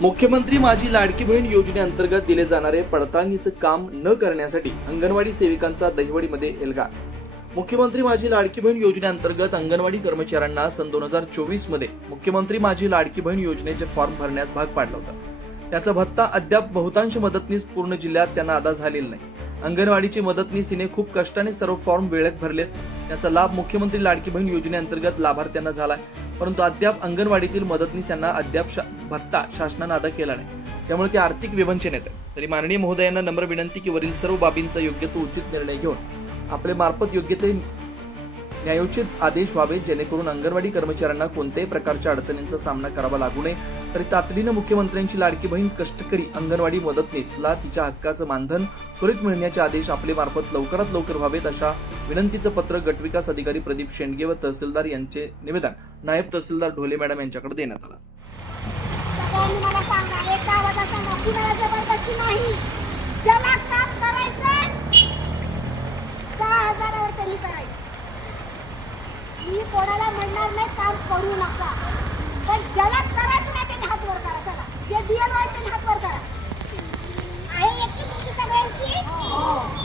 मुख्यमंत्री माझी लाडकी बहीण योजनेअंतर्गत दिले जाणारे पडताळणीचं काम न करण्यासाठी अंगणवाडी सेविकांचा दहिवडीमध्ये एल्गार मुख्यमंत्री माझी लाडकी बहीण योजनेअंतर्गत अंगणवाडी कर्मचाऱ्यांना सन दोन हजार चोवीसमध्ये मुख्यमंत्री माझी लाडकी बहीण योजनेचे फॉर्म भरण्यास भाग पाडला होता. त्याचा भत्ता अद्याप बहुतांश मदतनीस पूर्ण जिल्ह्यात त्यांना अदा झालेला नाही. अंगणवाडीची मदतनीस हिने खूप कष्टाने सर्व फॉर्म वेळेत भरलेत. त्याचा लाभ मुख्यमंत्री लाडकी बहीण योजनेअंतर्गत लाभार्थ्यांना झालाय परंतु अद्याप अंगणवाडीतील मदतनीस त्यांना अद्याप शा- भत्ता शासनानं अदा केला नाही. त्यामुळे ते आर्थिक विवंचनेत आहेत. आहे तरी माननीय महोदयांना नम्र विनंती की वरील सर्व बाबींचा योग्य तो उचित निर्णय घेऊन आपले मार्फत योग्य ते न्यायोचित आदेश व्हावे जेणेकरून अंगणवाडी कर्मचाऱ्यांना कोणत्याही प्रकारच्या अडचणींचा सामना करावा लागू नये. तरी तातडीनं मुख्यमंत्र्यांची लाडकी बहीण कष्टकरी अंगणवाडी मदतनीसला तिच्या हक्काचं मानधन त्वरित मिळण्याचे आदेश आपले मार्फत लवकरात लवकर व्हावेत अशा विनंतीचं पत्र गटविकास अधिकारी प्रदीप शेंडगे व तहसीलदार यांचे निवेदन नायब तहसीलदार ढोले मॅडम यांच्याकडे देण्यात आलं. मला सांगा एक आवाजात सांगा कुणाला जबरदस्ती नाही ज्याला काम करायचं सहा हजारावर त्यांनी करायचं मी कोणाला म्हणणार नाही काम करू नका पण ज्याला करायचं नाही त्याने हात वर करा चला जे डीएल आहे त्याने हात वर करा आहे एकटी तुमची सगळ्यांची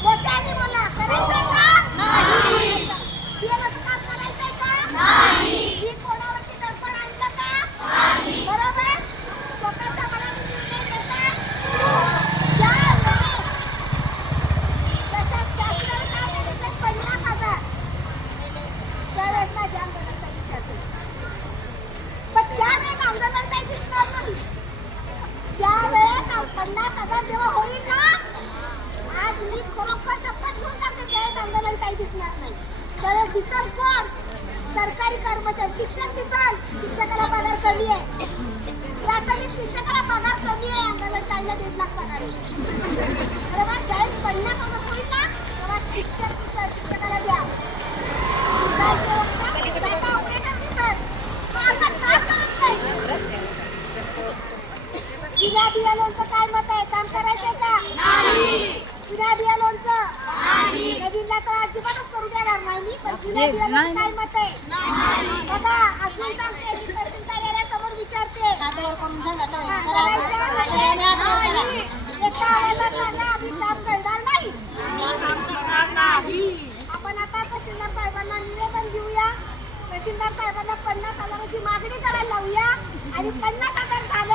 मोठ्याने बोला करायचंय का नाही डीएलचं काम करायचंय का नाही मी कोणावरती दडपण आणलं का बरोबर स्वतःच्या मनाने निर्णय घेतात ज्या वेळेस जशा शासनाने काय सांगितलं पन्नास हजार त्यावेळेस माझी आंदोलन विचारते पण त्यावेळेस आंदोलन काही दिसणार नाही त्यावेळेस आ- पन्नास हजार जेव्हा होईल ना आज मी खरोखर शपथ घेऊन सांगते त्यावेळेस आंदोलन काही दिसणार नाही. त्यावेळेस दिसल कोण? सरकारी कर्मचारी शिक्षक दिसल शिक्षकाला पगार कमी आहे. प्राथमिक शिक्षकाला पगार कमी आहे आंदोलन काढला दीड लाख पगार आहे. बरोबर? ज्यावेळेस पन्नास हजार होईल ना तेव्हा शिक्षक दिसल शिक्षकाला द्या. आपण आता तहसीलदार साहेबांना निवेदन देऊया. तहसीलदार साहेबांना पन्नास हजाराची मागणी करायला लावूया. आणि पन्नास हजार झाल्यावर